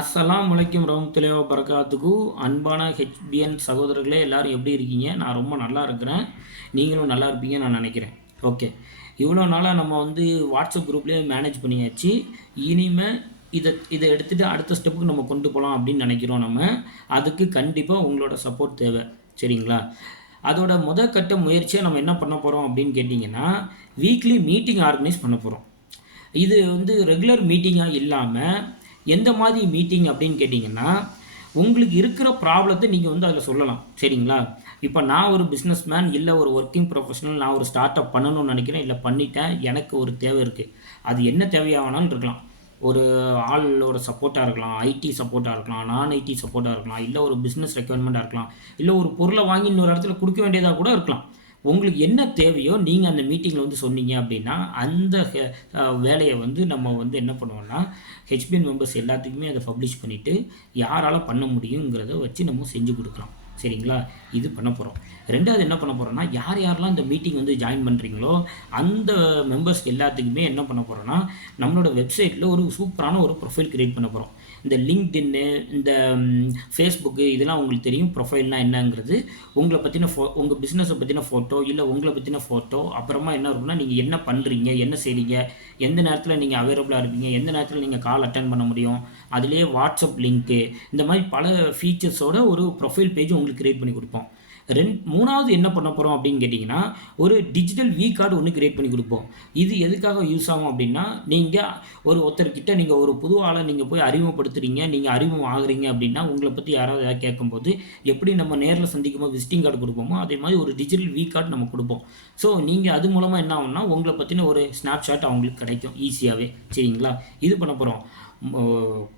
அஸ்ஸலாமு அலைக்கும் வரஹ்மத்துல்லாஹி வபரகாத்துஹு. அன்பான ஹெச்பிஎன் சகோதரர்களே, எல்லாரும் எப்படி இருக்கீங்க? நான் ரொம்ப நல்லா இருக்கிறேன். நீங்களும் நல்லா இருப்பீங்கன்னு நான் நினைக்கிறேன். ஓகே, இவ்வளோ நாளாக நம்ம வாட்ஸ்அப் குரூப்லேயே மேனேஜ் பண்ணியாச்சு. இனிமே இதை எடுத்துகிட்டு அடுத்த ஸ்டெப்புக்கு நம்ம கொண்டு போகலாம் அப்படின்னு நினைக்கிறோம். அதுக்கு கண்டிப்பாக உங்களோட சப்போர்ட் தேவை. சரிங்களா? அதோட கட்ட முயற்சியாக நம்ம என்ன பண்ண போகிறோம் அப்படின்னு கேட்டிங்கன்னா, வீக்லி மீட்டிங் ஆர்கனைஸ் பண்ண போகிறோம். இது ரெகுலர் மீட்டிங்காக இல்லாமல் எந்த மாதிரி மீட்டிங் அப்படின்னு கேட்டிங்கன்னா, உங்களுக்கு இருக்கிற ப்ராப்ளத்தை நீங்கள் அதில் சொல்லலாம். சரிங்களா? இப்போ நான் ஒரு பிஸ்னஸ் மேன், இல்லை ஒரு ஒர்க்கிங் ப்ரொஃபஷனல், நான் ஒரு ஸ்டார்ட் அப் பண்ணணும்னு நினைக்கிறேன், இல்லை பண்ணிட்டேன், எனக்கு ஒரு தேவை இருக்குது. அது என்ன தேவையானாலும் இருக்கலாம். ஒரு ஆளோட சப்போர்ட்டாக இருக்கலாம், ஐடி சப்போர்ட்டாக இருக்கலாம், நான் ஐடி சப்போர்ட்டாக இருக்கலாம், இல்லை ஒரு பிஸ்னஸ் ரெக்குயர்மெண்ட்டாக இருக்கலாம், இல்லை ஒரு பொருளை வாங்கி இன்னொரு இடத்துல கொடுக்க வேண்டியதாக கூட இருக்கலாம். உங்களுக்கு என்ன தேவையோ நீங்கள் அந்த மீட்டிங்கில் சொன்னீங்க அப்படின்னா, அந்த வேலையை நம்ம என்ன பண்ணுவோம்னா, ஹெச்பிஎன் மெம்பர்ஸ் எல்லாத்துக்குமே அதை பப்ளிஷ் பண்ணிவிட்டு யாரால் பண்ண முடியுங்கிறத வச்சு நம்ம செஞ்சு கொடுக்கலாம். சரிங்களா? இது பண்ண போகிறோம். ரெண்டாவது என்ன பண்ண போகிறோன்னா, யாரெல்லாம் இந்த மீட்டிங் ஜாயின் பண்ணுறீங்களோ அந்த மெம்பர்ஸ் எல்லாத்துக்குமே என்ன பண்ண போகிறோன்னா, நம்மளோட வெப்சைட்டில் ஒரு சூப்பரான ஒரு ப்ரொஃபைல் க்ரியேட் பண்ண போகிறோம். இந்த லிங்க்டின்னு, இந்த ஃபேஸ்புக்கு, இதெல்லாம் உங்களுக்கு தெரியும். ப்ரொஃபைல்னால் என்னங்கிறது, உங்களை பற்றின உங்கள் பிஸ்னஸை பற்றின ஃபோட்டோ, இல்லை உங்களை பற்றின ஃபோட்டோ, அப்புறமா என்ன இருக்குன்னா, நீங்கள் என்ன பண்ணுறீங்க, என்ன செய்கிறீங்க, எந்த நேரத்தில் நீங்கள் அவைலபிளாக இருப்பீங்க, எந்த நேரத்தில் நீங்கள் கால் அட்டன் பண்ண முடியும், அதுலேயே வாட்ஸ்அப் லிங்க்கு, இந்த மாதிரி பல ஃபீச்சர்ஸோட ஒரு ப்ரொஃபைல் பேஜ் உங்களுக்கு க்ரியேட் பண்ணி கொடுப்போம். மூணாவது என்ன பண்ண போகிறோம் அப்படின்னு கேட்டிங்கன்னா, ஒரு டிஜிட்டல் வி கார்டு ஒன்று க்ரியேட் பண்ணி கொடுப்போம். இது எதுக்காக யூஸ் ஆகும் அப்படின்னா, நீங்கள் ஒருத்தர்கிட்ட நீங்கள் ஒரு புது ஆளை நீங்கள் போய் அறிமுகப்படுத்துகிறீங்க, நீங்கள் அறிமுகம் ஆகுறீங்க அப்படின்னா, உங்களை பற்றி யாராவது ஏதாவது கேட்கும்போது எப்படி நம்ம நேரில் சந்திக்கும்போது விசிட்டிங் கார்டு கொடுப்போமோ, அதே மாதிரி ஒரு டிஜிட்டல் வி கார்டு நம்ம கொடுப்போம். ஸோ நீங்கள் அது மூலமாக என்ன ஆகும்னா, உங்களை பற்றின ஒரு ஸ்னாப்ஷாட் அவங்களுக்கு கிடைக்கும் ஈஸியாகவே. சரிங்களா? இது பண்ண போகிறோம்.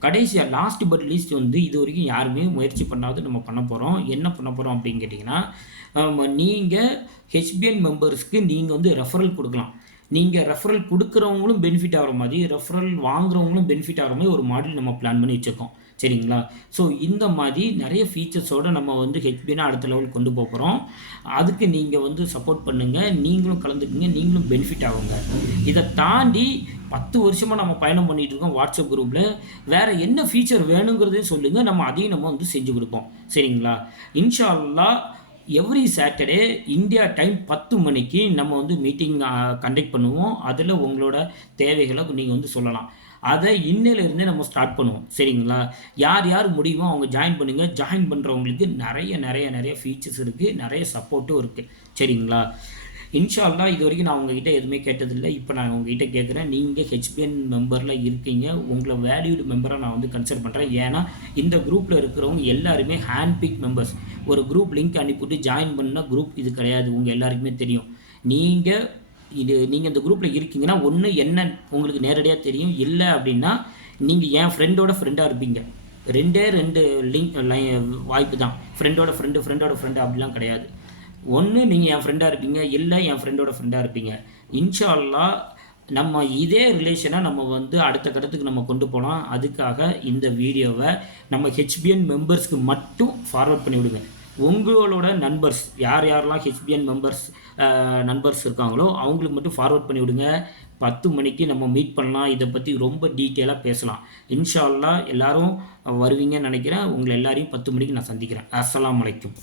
கடைசியாக லாஸ்ட் பட் லீஸ்ட் இது வரைக்கும் யாருமே முயற்சி பண்ணாது நம்ம பண்ண போகிறோம். என்ன பண்ண போகிறோம் அப்படின்னு கேட்டிங்கன்னா, நீங்கள் ஹெச்பிஎன் மெம்பர்ஸ்க்கு நீங்கள் ரெஃபரல் கொடுக்கலாம். நீங்கள் ரெஃபரல் கொடுக்குறவங்களும் பெனிஃபிட் ஆகிற மாதிரி, ரெஃபரல் வாங்குறவங்களும் பெனிஃபிட் ஆகிற மாதிரி ஒரு மாடல் நம்ம பிளான் பண்ணி வச்சுருக்கோம். சரிங்களா? ஸோ இந்த மாதிரி நிறைய ஃபீச்சர்ஸோடு நம்ம ஹெச்பிஎன்னா அடுத்த லெவல் கொண்டு போகிறோம். அதுக்கு நீங்கள் சப்போர்ட் பண்ணுங்கள், நீங்களும் கலந்துக்குங்க, நீங்களும் பெனிஃபிட் ஆகுங்க. இதை தாண்டி 10 வருஷமாக நம்ம பயணம் பண்ணிகிட்டு இருக்கோம் வாட்ஸ்அப் குரூப்பில். வேறு என்ன ஃபீச்சர் வேணுங்கிறதையும் சொல்லுங்கள், நம்ம அதையும் நம்ம செஞ்சு கொடுப்போம். சரிங்களா? இன்ஷா அல்லாஹ் எவ்ரி சாட்டர்டே இந்தியா டைம் 10 மணிக்கு நம்ம மீட்டிங் கண்டக்ட் பண்ணுவோம். அதில் உங்களோட தேவைகளை நீங்கள் சொல்லலாம். அதை இன்னிலிருந்தே நம்ம ஸ்டார்ட் பண்ணுவோம். சரிங்களா? யார் யார் முடியுமோ அவங்க ஜாயின் பண்ணுங்கள். ஜாயின் பண்ணுறவங்களுக்கு நிறைய நிறைய நிறைய ஃபீச்சர்ஸ் இருக்குது, நிறைய சப்போர்ட்டும் இருக்குது. சரிங்களா? இன்ஷா அல்லாஹ் இது வரைக்கும் நான் உங்ககிட்ட எதுவுமே கேட்டதில்லை. இப்போ நான் உங்ககிட்ட கேட்குறேன். நீங்கள் ஹெச்பிஎன் மெம்பரில் இருக்கீங்க, உங்களை வேல்யூடு மெம்பராக நான் கன்சிடர் பண்ணுறேன். ஏன்னா இந்த குரூப்பில் இருக்கிறவங்க எல்லாருமே ஹேண்ட் பிக் மெம்பர்ஸ். ஒரு குரூப் லிங்க் அனுப்பிவிட்டு ஜாயின் பண்ணால் குரூப் இது கிடையாது, உங்கள் எல்லாருக்குமே தெரியும். நீங்கள் இந்த குரூப்பில் இருக்கீங்கன்னா ஒன்று என்ன உங்களுக்கு நேரடியாக தெரியும், இல்லை அப்படின்னா நீங்கள் என் ஃப்ரெண்டோட ஃப்ரெண்டாக இருப்பீங்க. ரெண்டு லிங்க் வாய்ப்பு தான். ஃப்ரெண்டோட ஃப்ரெண்டு அப்படிலாம் கிடையாது. ஒன்று நீங்கள் என் ஃப்ரெண்டாக இருப்பீங்க, இல்லை என் ஃப்ரெண்டோட ஃப்ரெண்டாக இருப்பீங்க. இன்ஷா அல்லாஹ் நம்ம இதே ரிலேஷனை நம்ம அடுத்த கட்டத்துக்கு நம்ம கொண்டு போகலாம். அதுக்காக இந்த வீடியோவை நம்ம ஹெச்பிஎன் மெம்பர்ஸ்க்கு மட்டும் ஃபார்வர்ட் பண்ணிவிடுங்க. உங்களோட நண்பர்ஸ் யாரெல்லாம் ஹெச்பிஎன் நண்பர்ஸ் இருக்காங்களோ அவங்களுக்கு மட்டும் ஃபார்வர்ட் பண்ணிவிடுங்க. 10 மணிக்கு நம்ம மீட் பண்ணலாம். இதை பற்றி ரொம்ப டீட்டெயிலாக பேசலாம். இன்ஷா அல்லாஹ் எல்லோரும் வருவீங்கன்னு நினைக்கிறேன். உங்களை எல்லாரையும் 10 மணிக்கு நான் சந்திக்கிறேன். அஸ்ஸலாமு அலைக்கும்.